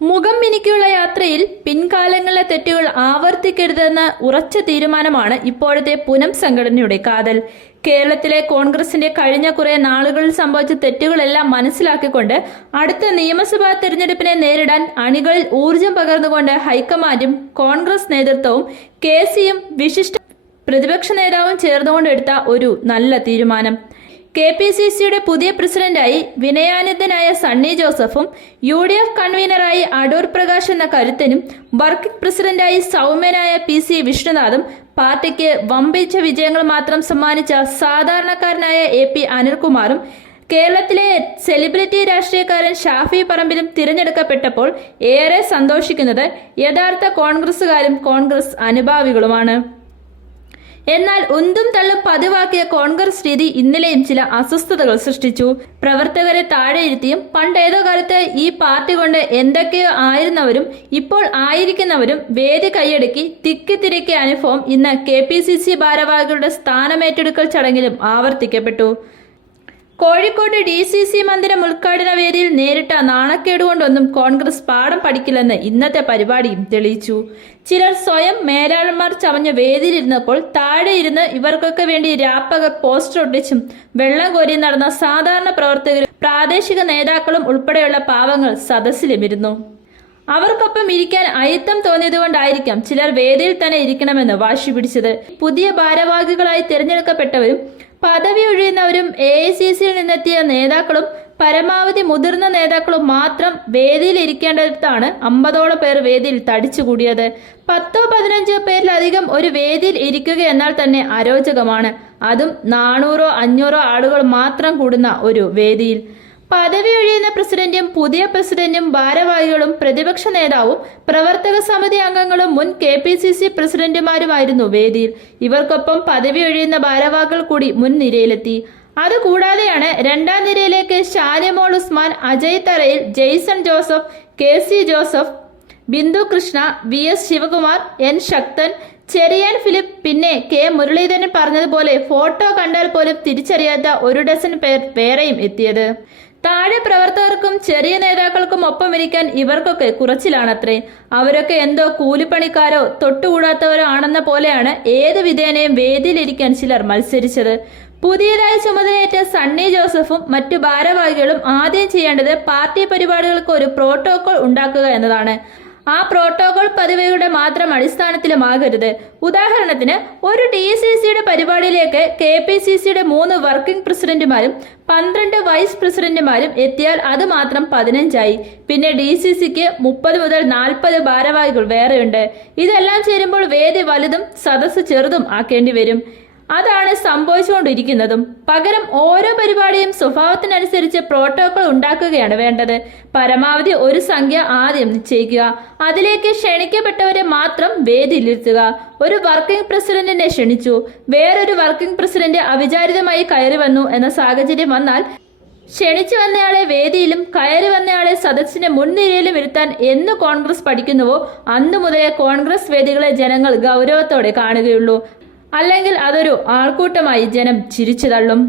മുഖം മിനിക്കുള്ള യാത്രയിൽ പിൻകാലങ്ങളിലെ തെറ്റുകൾ ആവർത്തിക്കരുതെന്ന ഉറച്ച തീരുമാനമാണ് ഇപ്പോഴത്തെ പുനം സംഘടനയുടെ കാതൽ. കേരളത്തിലെ കോൺഗ്രസിന്റെ കഴിഞ്ഞ കുറെ നാളുകളിൽ സംഭവിച്ച തെറ്റുകളെല്ലാം മനസ്സിലാക്കിക്കൊണ്ട് അടുത്ത നിയമസഭാ തെരഞ്ഞെടുപ്പിനെ നേരിടാൻ അണികളിൽ ഊർജം പകർന്നുകൊണ്ട് ഹൈക്കമാൻഡും കോൺഗ്രസ് നേതൃത്വവും കെ സിയും വിശിഷ്ട പ്രതിപക്ഷ നേതാവും ചേർന്നുകൊണ്ടെടുത്ത ഒരു നല്ല തീരുമാനം. കെ പി സി സിയുടെ പുതിയ പ്രസിഡന്റായി വിനയാനന്ദനായ സണ്ണി ജോസഫും യു ഡി എഫ് കൺവീനറായി അടൂർ പ്രകാശ് എന്ന കരുത്തനും വർക്കിംഗ് പ്രസിഡന്റായി സൗമ്യനായ പി സി വിഷ്ണുനാഥും പാർട്ടിക്ക് വമ്പിച്ച വിജയങ്ങൾ മാത്രം സമ്മാനിച്ച സാധാരണക്കാരനായ എ പി അനിൽകുമാറും കേരളത്തിലെ സെലിബ്രിറ്റി രാഷ്ട്രീയക്കാരൻ ഷാഫി പറമ്പിലും തിരഞ്ഞെടുക്കപ്പെട്ടപ്പോൾ ഏറെ സന്തോഷിക്കുന്നത് യഥാർത്ഥ കോൺഗ്രസുകാരും കോൺഗ്രസ് അനുഭാവികളുമാണ്. എന്നാൽ ഉന്തും തള്ളും പതിവാക്കിയ കോൺഗ്രസ് രീതി ഇന്നലെയും ചില അസ്വസ്ഥതകൾ സൃഷ്ടിച്ചു. പ്രവർത്തകരെ താഴെയിരുത്തിയും പണ്ടേതോ കാലത്ത് ഈ പാർട്ടി കൊണ്ട് എന്തൊക്കെയോ ആയിരുന്നവരും ഇപ്പോൾ ആയിരിക്കുന്നവരും വേദി കൈയടക്കി തിക്കിത്തിരക്കിയ അനുഭവം ഇന്ന് കെ പി സി സി ഭാരവാഹികളുടെ സ്ഥാനമേറ്റെടുക്കൽ ചടങ്ങിലും ആവർത്തിക്കപ്പെട്ടു. കോഴിക്കോട് ഡി സി സി മന്ദിരം ഉദ്ഘാടന വേദിയിൽ നേരിട്ട നാണക്കേടുകൊണ്ടൊന്നും കോൺഗ്രസ് പാഠം പഠിക്കില്ലെന്ന് ഇന്നത്തെ പരിപാടിയും തെളിയിച്ചു. ചിലർ സ്വയം മേലാളന്മാർ ചമഞ്ഞ വേദിയിലിരുന്നപ്പോൾ താഴെ ഇരുന്ന് ഇവർക്കൊക്കെ വേണ്ടി രാപ്പകർ പോസ്റ്റർ ഒട്ടിച്ചും വെള്ളം കോരി നടന്ന സാധാരണ പ്രവർത്തകരും പ്രാദേശിക നേതാക്കളും ഉൾപ്പെടെയുള്ള പാവങ്ങൾ സദസ്സിലുമിരുന്നു. അവർക്കൊപ്പം ഇരിക്കാൻ അയിത്തം തോന്നിയതുകൊണ്ടായിരിക്കാം ചിലർ വേദിയിൽ തന്നെ ഇരിക്കണമെന്ന് വാശി പിടിച്ചത്. പുതിയ ഭാരവാഹികളായി തിരഞ്ഞെടുക്കപ്പെട്ടവരും പദവി ഒഴിയുന്നവരും എ ഐ സി സിയിൽ നിന്നെത്തിയ നേതാക്കളും പരമാവധി മുതിർന്ന നേതാക്കളും മാത്രം വേദിയിൽ ഇരിക്കേണ്ടടുത്താണ് അമ്പതോളം പേർ വേദിയിൽ തടിച്ചുകൂടിയത്. പത്തോ പതിനഞ്ചോ പേരിലധികം ഒരു വേദിയിൽ ഇരിക്കുക എന്നാൽ തന്നെ അരോചകമാണ്. അതും നാനൂറോ അഞ്ഞൂറോ ആളുകൾ മാത്രം കൂടുന്ന ഒരു വേദിയിൽ. പദവി ഒഴിയുന്ന പ്രസിഡന്റും പുതിയ പ്രസിഡന്റും ഭാരവാഹികളും പ്രതിപക്ഷ നേതാവും പ്രവർത്തക സമിതി അംഗങ്ങളും മുൻ കെ പി സി സി പ്രസിഡന്റുമാരുമായിരുന്നു വേദിയിൽ. ഇവർക്കൊപ്പം പദവി ഒഴിയുന്ന ഭാരവാഹികൾ കൂടി മുൻ നിരയിലെത്തി. അതുകൂടാതെയാണ് രണ്ടാം നിരയിലേക്ക് Shalimol Usman Ajay Tharayil Jaison Joseph K C Joseph Bindu Krishna V S Sivakumar N Sakthan Cherian Philip പിന്നെ കെ മുരളീധരൻ പറഞ്ഞതുപോലെ ഫോട്ടോ കണ്ടാൽ പോലും തിരിച്ചറിയാത്ത ഒരു ഡസൻ പേർ വേറെയും എത്തിയത്. താഴെ പ്രവർത്തകർക്കും ചെറിയ നേതാക്കൾക്കും ഒപ്പം ഇരിക്കാൻ ഇവർക്കൊക്കെ കുറച്ചിലാണത്രേ. അവരൊക്കെ എന്തോ കൂലിപ്പണിക്കാരോ തൊട്ടുകൂടാത്തവരോ ആണെന്ന പോലെയാണ് ഏത് വിധേനയും വേദിയിലിരിക്കാൻ ചിലർ മത്സരിച്ചത്. പുതിയതായി ചുമതലയേറ്റ സണ്ണി ജോസഫും മറ്റു ഭാരവാഹികളും ആദ്യം ചെയ്യേണ്ടത് പാർട്ടി പരിപാടികൾക്ക് ഒരു പ്രോട്ടോകോൾ ഉണ്ടാക്കുക എന്നതാണ്. ആ പ്രോട്ടോകോൾ പദവിയുടെ മാത്രം അടിസ്ഥാനത്തിലുമാകരുത്. ഉദാഹരണത്തിന് ഒരു ഡി സി സിയുടെ പരിപാടിയിലേക്ക് കെ പി സി സിയുടെ മൂന്ന് വർക്കിംഗ് പ്രസിഡന്റുമാരും പന്ത്രണ്ട് വൈസ് പ്രസിഡന്റുമാരും എത്തിയാൽ അത് മാത്രം പതിനഞ്ചായി. പിന്നെ ഡി സി സിക്ക് മുപ്പത് മുതൽ നാൽപ്പത് ഭാരവാഹികൾ വേറെയുണ്ട്. ഇതെല്ലാം ചേരുമ്പോൾ വേദി വലുതും സദസ്സ് ചെറുതും ആക്കേണ്ടി വരും. അതാണ് സംഭവിച്ചുകൊണ്ടിരിക്കുന്നതും. പകരം ഓരോ പരിപാടിയും സ്വഭാവത്തിനനുസരിച്ച് പ്രോട്ടോകോൾ ഉണ്ടാക്കുകയാണ് വേണ്ടത്. പരമാവധി ഒരു സംഖ്യ ആദ്യം നിശ്ചയിക്കുക. അതിലേക്ക് ക്ഷണിക്കപ്പെട്ടവരെ മാത്രം വേദിയിലിരുത്തുക. ഒരു വർക്കിംഗ് പ്രസിഡന്റിനെ ക്ഷണിച്ചു. വേറൊരു വർക്കിംഗ് പ്രസിഡന്റ് അവിചാരിതമായി കയറി വന്നു എന്ന സാഹചര്യം വന്നാൽ ക്ഷണിച്ചു വന്നയാളെ വേദിയിലും കയറി വന്നയാളെ സദസ്സിന്റെ മുൻനിരയിലും ഇരുത്താൻ എന്ന് കോൺഗ്രസ് പഠിക്കുന്നുവോ? അന്നു മുതലേ കോൺഗ്രസ് വേദികളെ ജനങ്ങൾ ഗൗരവത്തോടെ കാണുകയുള്ളൂ. അല്ലെങ്കിൽ അതൊരു ആൾക്കൂട്ടമായി ജനം ചിരിച്ചു തള്ളും.